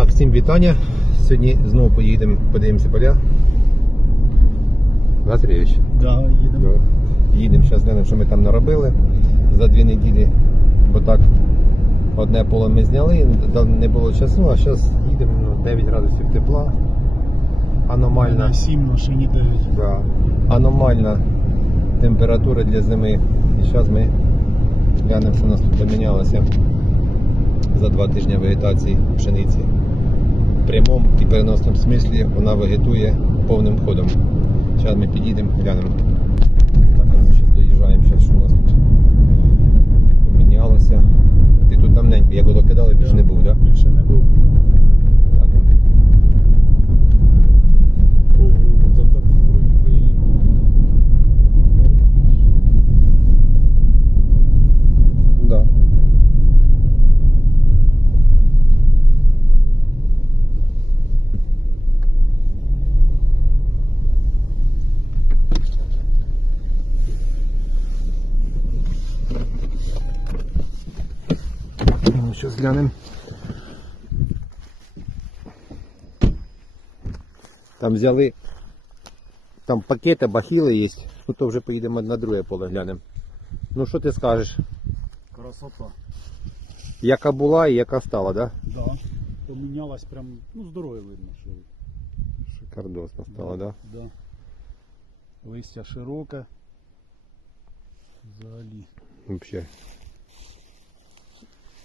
Так, всім вітання. Сьогодні знову поїдемо, подивимося поля. Да, Сергійович? Да, їдемо. Їдемо, зараз глянемо, що ми там наробили за дві неділі. Бо так одне поле ми зняли, не було часу, а зараз їдемо ну, 9 градусів тепла. Аномальна. 7 машині 9. Да. Аномальна температура для зими. І зараз ми глянемо, що у нас тут помінялося за два тижні вегетації пшениці. В прямому і переносному смислі вона вегетує повним ходом. Зараз ми підійдемо, глянемо. Так, ми зараз доїжджаємо, зараз що у нас тут помінялося. Ти тут давненько, як кидали, більше не був, так? Да? Більше не був. Так. Ого, там так вроді би і... Да. Ну, сейчас глянем. Там взяли, там пакети, бахіли є. Ну то вже поїдемо на друге поле глянемо. Ну що ти скажеш? Красота. Яка була і яка стала, да? Да. Помінялась прям, ну здоров'я видно, що. Шикардосно стала, да? Да. Листя широке. Взагалі. Вообще.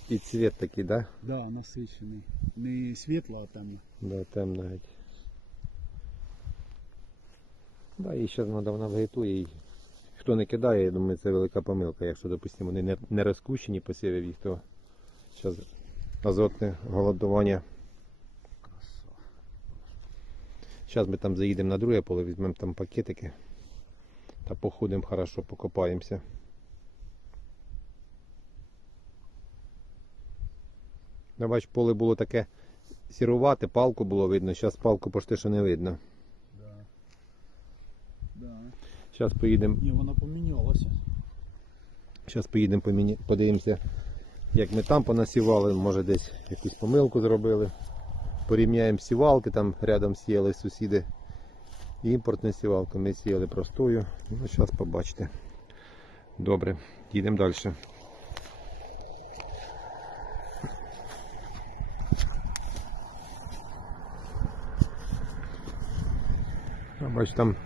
І цвет такий, да? Да, насичений. Не світло, а темно. Да, темно геть. Да, і зараз вона давно вегетує. І хто не кидає, я думаю, це велика помилка. Якщо, допустимо, вони не, не розкущені посівів їх, то зараз азотне голодування. Зараз ми там заїдемо на друге поле, візьмемо там пакетики та походимо хорошо, покопаємося. Ну, бач, поле було таке сірувате, палку було видно, зараз палку почти що не видно. Да. Да. Зараз поїдемо, Ні, вона помінялася. зараз поїдемо поміні- подивимося, як ми там понасівали, може десь якусь помилку зробили. Порівняємо сівалки, там рядом сіяли сусіди. Імпортну сівалку, ми сіяли простою. Ну, зараз побачите. Добре, їдемо далі. бач, там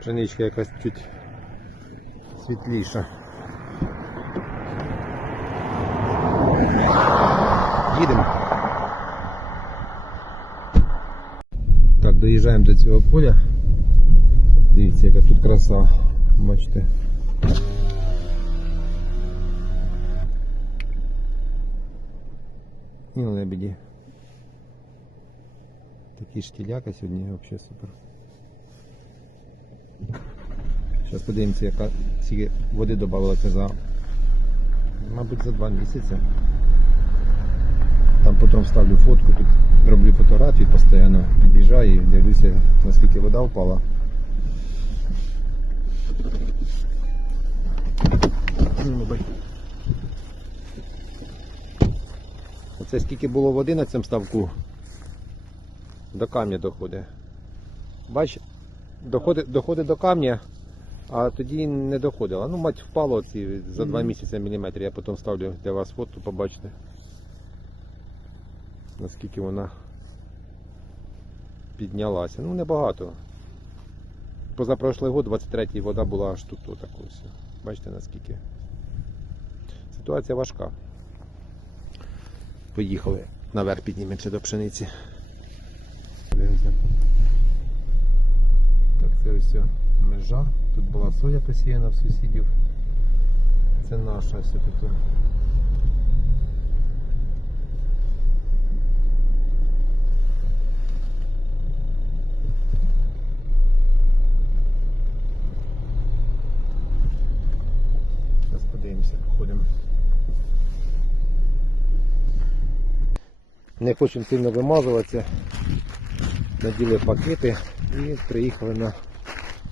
пшеничка якась чуть світліша. Їдемо. Так, доїжджаємо до цього поля. Дивіться, яка тут краса. Бачите. І лебеді. Такі штіляка сьогодні взагалі супер. Зараз подивимося, яка скільки води додавалося за, мабуть, за два місяці. Там потім ставлю фотку, тут роблю фотографії постійно, під'їжджаю і дивлюся, наскільки вода впала. Оце скільки було води на цьому ставку, до камня доходить. Бач, доходить, доходить до камня, а тоді не доходило. Ну, мать впало ці за два місяці міліметрів. Я потім ставлю для вас фото, побачите. Наскільки вона піднялася. Ну, небагато. Позапрошлий год, 23-й, вода була аж тут такою. Бачите наскільки. Ситуація важка. Поїхали наверх піднімемося до пшениці. Дивимося. Так, це ось межа. Тут була соя посіяна в сусідів. Це наша тут. Зараз подивимося, походимо. Не хочемо сильно вимазуватися. Наділи пакети і приїхали на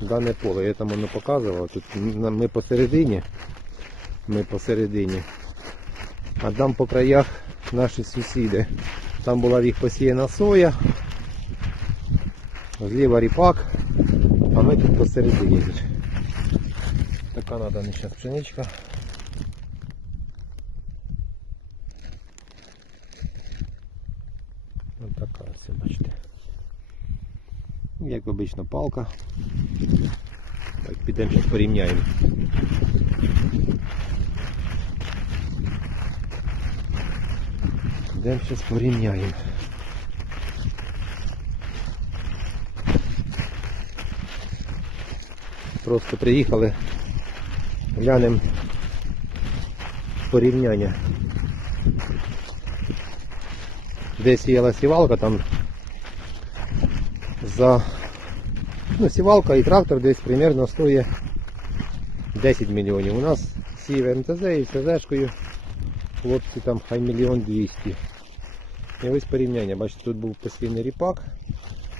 дане поле. Я там воно показував. Тут ми посередині. Ми посередині. А там по краях наші сусіди. Там була їх посіяна соя. Зліва ріпак, а ми тут посередині. Така не зараз пшеничка. Ось така ось, бачите. Як обично палка. Так, підемо зараз порівняємо. Підемо зараз порівняємо. Просто приїхали, глянемо порівняння. Де сіяла сівалка, там за ну, сівалка і трактор десь примерно стоїть 10 мільйонів. У нас сіє МТЗ і СЗшкою хлопці там хай мільйон двісті. І ось порівняння. Бачите, тут був посіяний ріпак,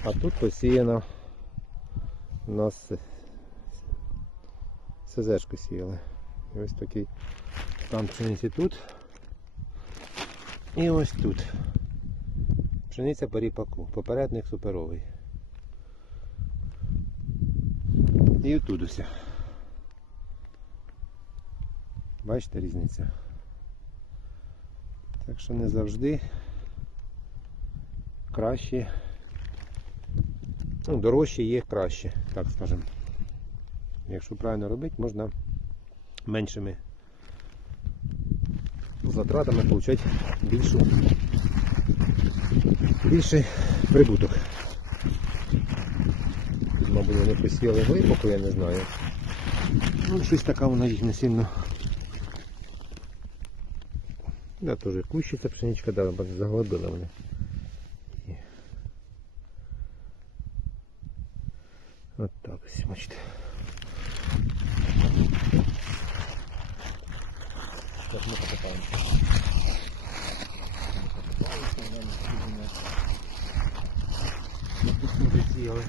а тут посіяно у нас СЗшку сіяли. І ось такий там пшениці тут. І ось тут. Пшениця по ріпаку. Попередник суперовий. І отут усе. Бачите різниця? Так що не завжди краще. Ну, дорожче є краще, так скажемо. Якщо правильно робити, можна меншими затратами отримати більшу, більший прибуток. Вони посіяли глибоко, я не знаю. Ну, щось така вона їх не сильно. Да, теж кущиця пшеничка, да, бо заглибили вони. От так ось, бачите. Зараз ми покопаємося. Тут може сіяли.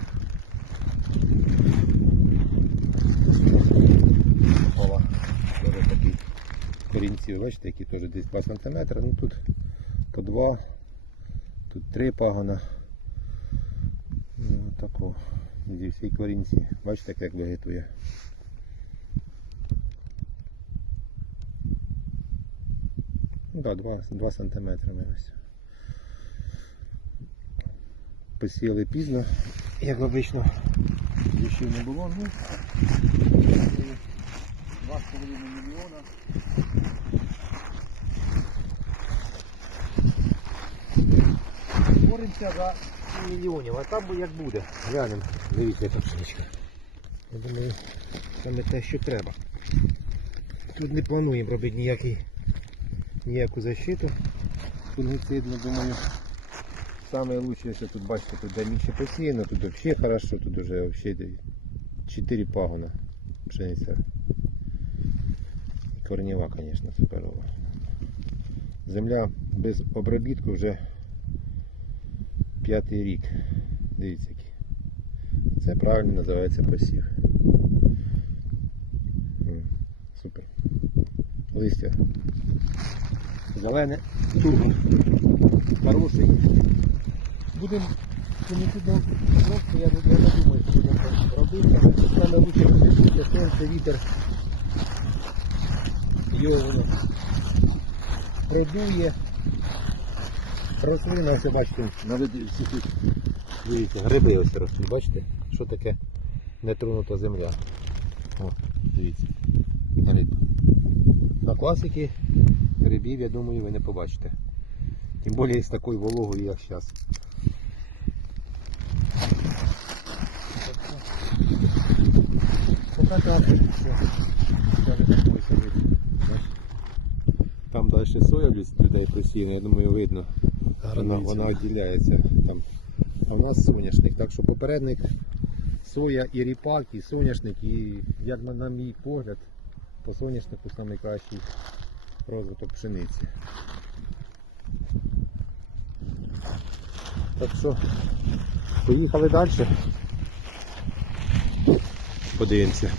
Ола, теж такі корінці, бачите, які теж десь 2 см, ну тут по 2, тут 3 пагона. Ну, тако. Зі всі корінці. Бачите, як вегетує. Ну, да, 2, 2 см ось. Посіяли пізно, як обично. Дощів не було, ну. 2,5 мільйона. Боремося за мільйонів, а там як буде. Глянемо, дивіться, яка пшеничка. Я думаю, саме те, що треба. Тут не плануємо робити ніякий, ніяку защиту. Фунгицидну, думаю, лучше, що тут бачите, тут де більше посіяно, тут взагалі хорошо, тут вже взагалі 4 пагона пшениця. Корнева, звісно, суперова. Земля без обробітку вже п'ятий рік. Дивіться. Це правильно називається посів. Супер. Листя. Зелене, турбо. Хороший. Будемо комітетом я, не- думаю, що будемо робити. Саме лучше сонце, вітер. Його воно продує. Рослина, ось бачите. Дивіться, гриби ось ростуть, бачите? Що таке нетронута земля. О, дивіться. Гриб. На класики грибів, я думаю, ви не побачите. Тим більше з такою вологою, як зараз. Поки так, все. Даже такой собі. Там далі соя від людей посіяна, я думаю, видно. Вона, вона відділяється там. А в нас соняшник. Так що попередник соя і ріпак, і соняшник, і як на, на мій погляд, по соняшнику найкращий розвиток пшениці. Так що поїхали далі. Подивимося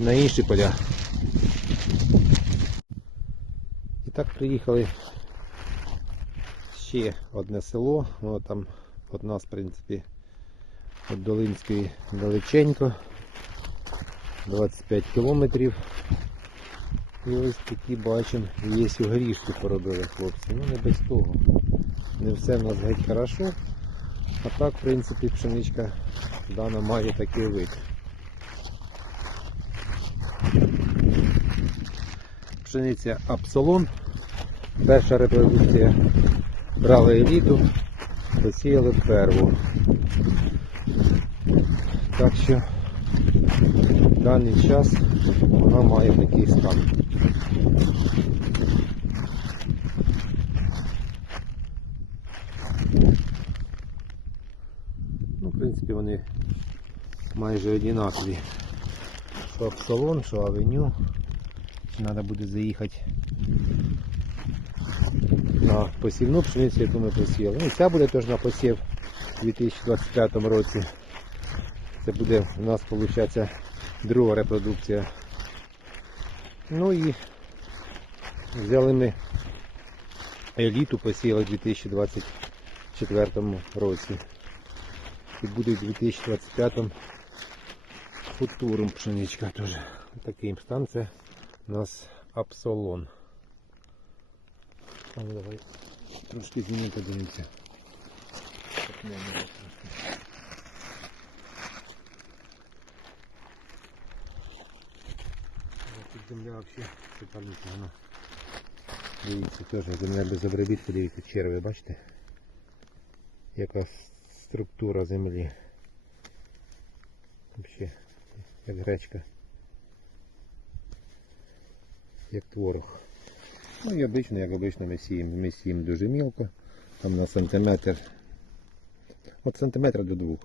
на інші поля. І так приїхали ще одне село. Ну, там від нас, в принципі, від Долинської далеченько. 25 кілометрів. І ось такі бачимо, є у горішки поробили хлопці. Ну не без того. Не все в нас геть хорошо. А так, в принципі, пшеничка дана має такий вид. Пшениця Апсолон. Перша репродукція брали еліту, посіяли перву. Так що в даний час вона має такий стан. Ну, в принципі, вони майже одинакові. Що Апсалон, що Авеню. Треба буде заїхати на посівну пшеницю, яку ми посіяли. Ну, ця буде теж на посів у 2025 році. Це буде у нас, виходить, друга репродукція. Ну і взяли ми еліту, посіяли у 2024 році. І буде в 2025 футурум пшеничка теж. Такий стан це у нас Апсолон. А ну давай трошки змінимо подивимося. Тут земля вообще шикарно вона. Дивіться, теж земля без обробітку, дивіться, черви, бачите? Яка структура землі. Вообще, як гречка. Як творог. Ну і обично, як обично ми сіємо. Ми сіємо дуже мілко, там на сантиметр. От сантиметра до двох.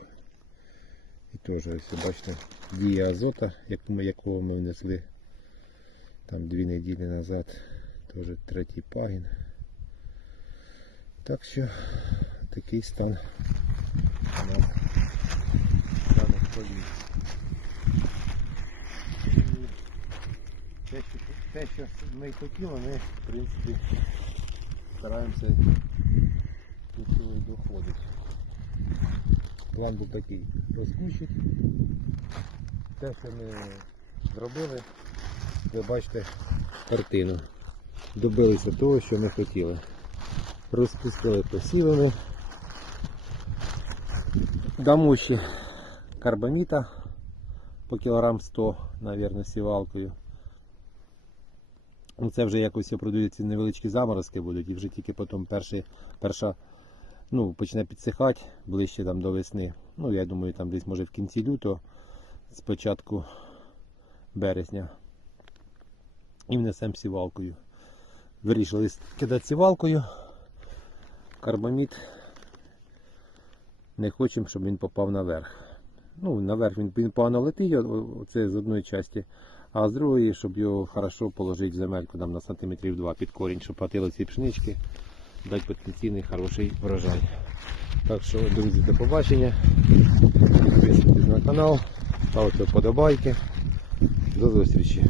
І теж ось бачите, дія азота, якого ми внесли там дві неділі назад. Теж третій пагін. Так що такий стан у нас даних полів. Те, що, ми хотіли, ми в принципі стараємося до цього і доходити. План був такий розкущити. Те, що ми зробили, ви бачите картину. Добилися того, що ми хотіли. Розпустили посівами. Дамо карбаміта по кілограм 100, мабуть, сівалкою. Ну, Це вже якось продаються невеличкі заморозки будуть і вже тільки потім перші, перша ну, почне підсихати ближче там до весни. Ну, я думаю, там десь може в кінці лютого, з початку березня. І внесемо сівалкою. Вирішили кидати сівалкою. Карбамід. Не хочемо, щоб він попав наверх. Ну, наверх він, погано летить, це з одної частини. А з другої, щоб його хорошо положити в земельку там на сантиметрів 2 під корінь, щоб хватило ці пшенички, дати потенційний хороший врожай. Так що, друзі, до побачення. Підписуйтесь на канал, ставте вподобайки. До зустрічі.